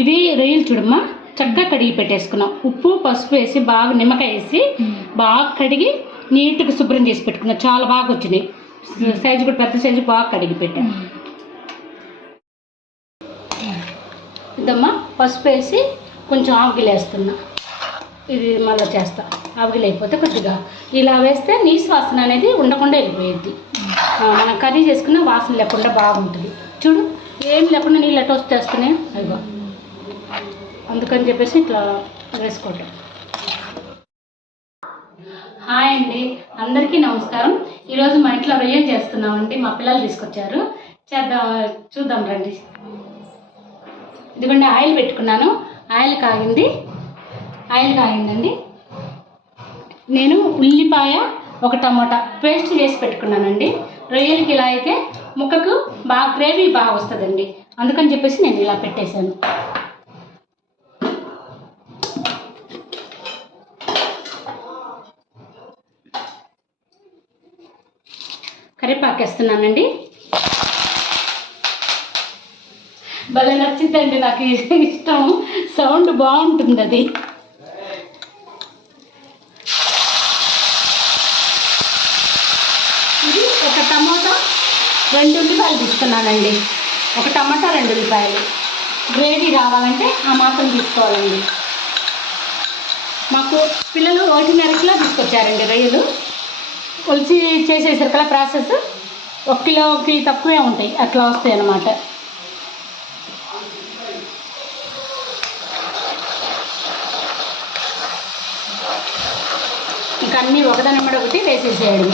ఇవి రొయ్యలు చూడమ్మా, చక్కగా కడిగి పెట్టేసుకున్నాం. ఉప్పు పసుపు వేసి బాగా నిమ్మకాయ వేసి బాగా కడిగి నీట్గా శుభ్రం చేసి పెట్టుకున్నాం. చాలా బాగా వచ్చినాయి. సైజు కూడా పెద్ద సైజు బాగా కడిగి పెట్టాం. ఇదమ్మా పసుపు వేసి కొంచెం ఆవగిలు వేస్తున్నా. ఇది మళ్ళీ చేస్తా. ఆవగిలు అయిపోతే కొద్దిగా ఇలా వేస్తే నీసు వాసన అనేది ఉండకుండా వెళ్ళిపోయింది. మనం కర్రీ చేసుకున్న వాసన లేకుండా బాగుంటుంది. చూడు ఏం లేకుండా నీళ్ళు ఎట్లా వచ్చేస్తున్నాయి అదిగో. అందుకని చెప్పేసి ఇట్లా వేసుకోవటం. హాయ్ అండి, అందరికీ నమస్కారం. ఈరోజు మా ఇంట్లో రొయ్యలు చేస్తున్నామండి. మా పిల్లలు తీసుకొచ్చారు, చూద్దాం రండి. ఇదిగోండి ఆయిల్ పెట్టుకున్నాను. ఆయిల్ కాగిందండి. నేను ఉల్లిపాయ ఒక టమాటా పేస్ట్ చేసి పెట్టుకున్నానండి. రొయ్యలకి ఇలా అయితే ముక్కకు బాగా గ్రేవీ బాగా వస్తుందండి. అందుకని చెప్పేసి నేను ఇలా పెట్టేశాను. కరివేపాకు వేస్తున్నానండి. భలే నచ్చిందండి, నాకు ఇష్టం. సౌండ్ బాగుంటుంది అది. ఇది ఒక టమాటా 2 ఉల్లిపాయలు తీసుకున్నానండి. ఒక టమాటా 2 ఉల్లిపాయలు. గ్రేవీ రావాలంటే ఆ మాత్రం తీసుకోవాలండి. మాకు పిల్లలు 1.5 కిలో తీసుకొచ్చారండి రొయ్యలు. కొలిచి చేసేసారు కదా ప్రాసెస్. 1 కిలోకి తక్కువే ఉంటాయి, అట్లా వస్తాయి అన్నమాట. ఇంకా అన్నీ ఒకదానిమ్మడి ఒకటి వేసేసేయడం.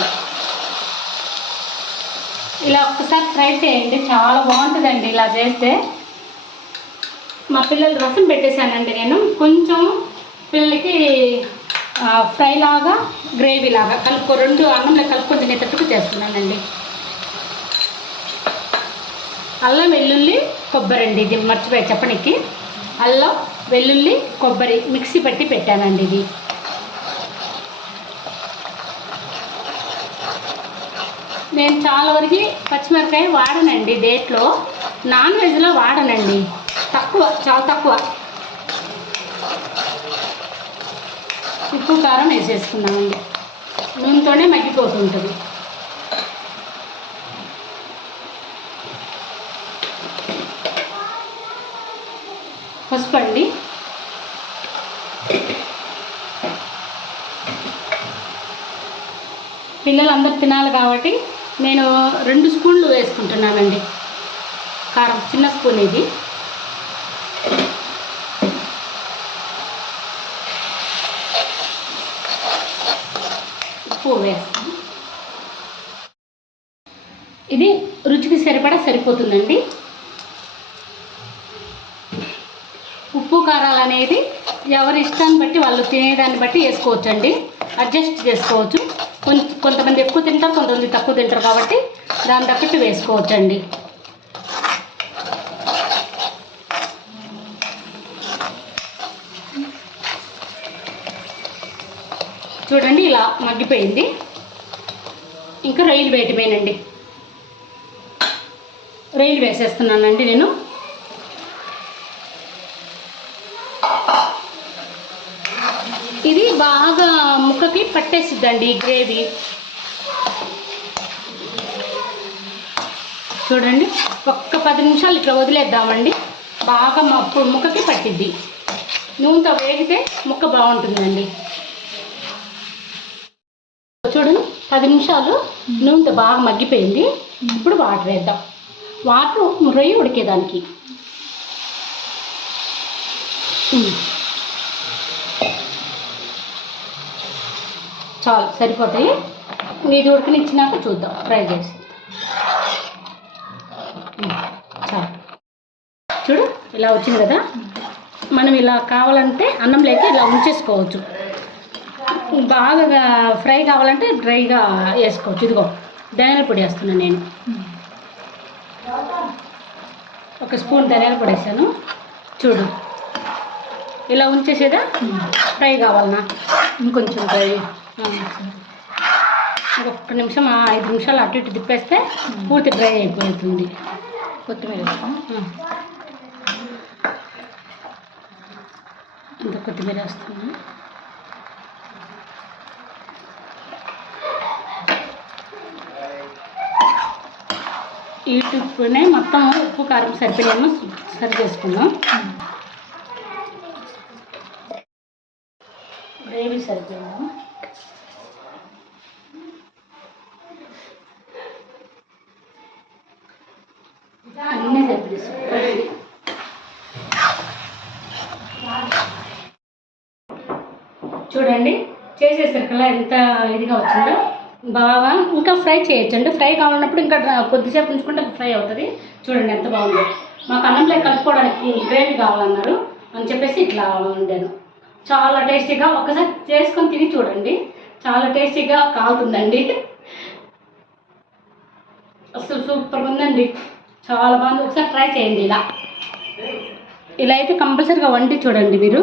ఇలా ఒక్కసారి ట్రై చేయండి, చాలా బాగుంటుందండి ఇలా చేస్తే. మా పిల్లలు రసం పెట్టేశానండి నేను. కొంచెం పిల్లలకి ఫ్రై లాగా గ్రేవీ లాగా రెండు అన్నంలో కలుపుకొని తినేటట్టుగా చేస్తున్నానండి. అల్లం వెల్లుల్లి కొబ్బరి అండి, ఇది మర్చిపోయి చెప్పడానికి. అల్లం వెల్లుల్లి కొబ్బరి మిక్సీ పట్టి పెట్టానండి. ఇది నేను చాలా వరకు పచ్చిమిరకాయ వాడనండి. డేట్లో నాన్ వెజ్లో వాడనండి, తక్కువ, చాలా తక్కువ. ఉప్పు కారం వేసేసుకున్నామండి. నూనెతోనే మగ్గిపోతుంటుంది. పసుపు అండి. పిల్లలందరూ తినాలి కాబట్టి నేను 2 స్పూన్లు వేసుకుంటున్నానండి కారం. చిన్న స్పూన్ ఇది. ఉప్పు వేస్తాను. ఇది రుచికి సరిపడా సరిపోతుందండి. ఉప్పు కారాలు అనేది ఎవరి ఇష్టాన్ని బట్టి వాళ్ళు తినేదాన్ని బట్టి వేసుకోవచ్చండి. అడ్జస్ట్ చేసుకోవచ్చు. కొంతమంది ఎక్కువ తింటారు, కొంతమంది తక్కువ తింటారు కాబట్టి దాని తగ్గట్టు వేసుకోవచ్చండి. చూడండి ఇలా మగ్గిపోయింది. ఇంకా రొయ్యలు వేయటమేనండి. రొయ్యలు వేసేస్తున్నానండి నేను. ఇది బాగా ముక్కకి పట్టేసిద్దండి ఈ గ్రేవీ. చూడండి ఒక్క 10 నిమిషాలు ఇట్లా వదిలేద్దామండి. బాగా ముక్కకి పట్టిద్ది. నూనెతో వేగితే ముక్క బాగుంటుందండి. చూడండి 10 నిమిషాలు నూనెతో బాగా మగ్గిపోయింది. ఇప్పుడు వాటర్ వేద్దాం. వాటర్ రొయ్య ఉడికేదానికి. చాలు, సరిపోతాయి. ఇది ఉడకనిచ్చినాక చూద్దాం, ఫ్రై చేసి. చాలు, చూడు ఇలా వచ్చింది కదా. మనం ఇలా కావాలంటే అన్నంలోకి ఇలా ఉంచేసుకోవచ్చు. బాగా ఫ్రై కావాలంటే డ్రైగా వేసుకోవచ్చు. ఇదిగో ధనియాల పొడి వేస్తున్నాను నేను. 1 స్పూన్ ధనియాల పొడి వేసాను. చూడు ఇలా ఉంచేసేదా. ఫ్రై కావాలన్నా ఇంకొంచెం ఫ్రై. 1 నిమిషం 5 నిమిషాలు అటు ఇటు తిప్పేస్తే పూర్తి డ్రై అయిపోతుంది. కొత్తిమీర ఇంత కొత్తిమీర వేస్తున్నాను. ఈ టిప్పునే మొత్తం ఉప్పు కారం సరిపోయేమో సరి చేసుకుందాం. గ్రేవీ సరిపోయాము. అన్నీ సరిపోయి చూడండి చేసేసరికల్లా ఎంత ఇదిగా వచ్చిందో. బాగా ఇంకా ఫ్రై చేయొచ్చండి. ఫ్రై కావాలన్నప్పుడు ఇంకా కొద్దిసేపు ఉంచుకుంటే ఫ్రై అవుతుంది. చూడండి ఎంత బాగుందో. మాకు అన్నంలో కలుపుకోవడానికి గ్రేవీ కావాలన్నారు అని చెప్పేసి ఇట్లా వండాను. చాలా టేస్టీగా ఒకసారి చేసుకొని తిని చూడండి. చాలా టేస్టీగా కాలుతుందండి. అసలు సూపర్గా ఉందండి. చాలా బాగుంది. ఒకసారి ట్రై చేయండి. ఇలా అయితే కంపల్సరీగా వండి చూడండి మీరు.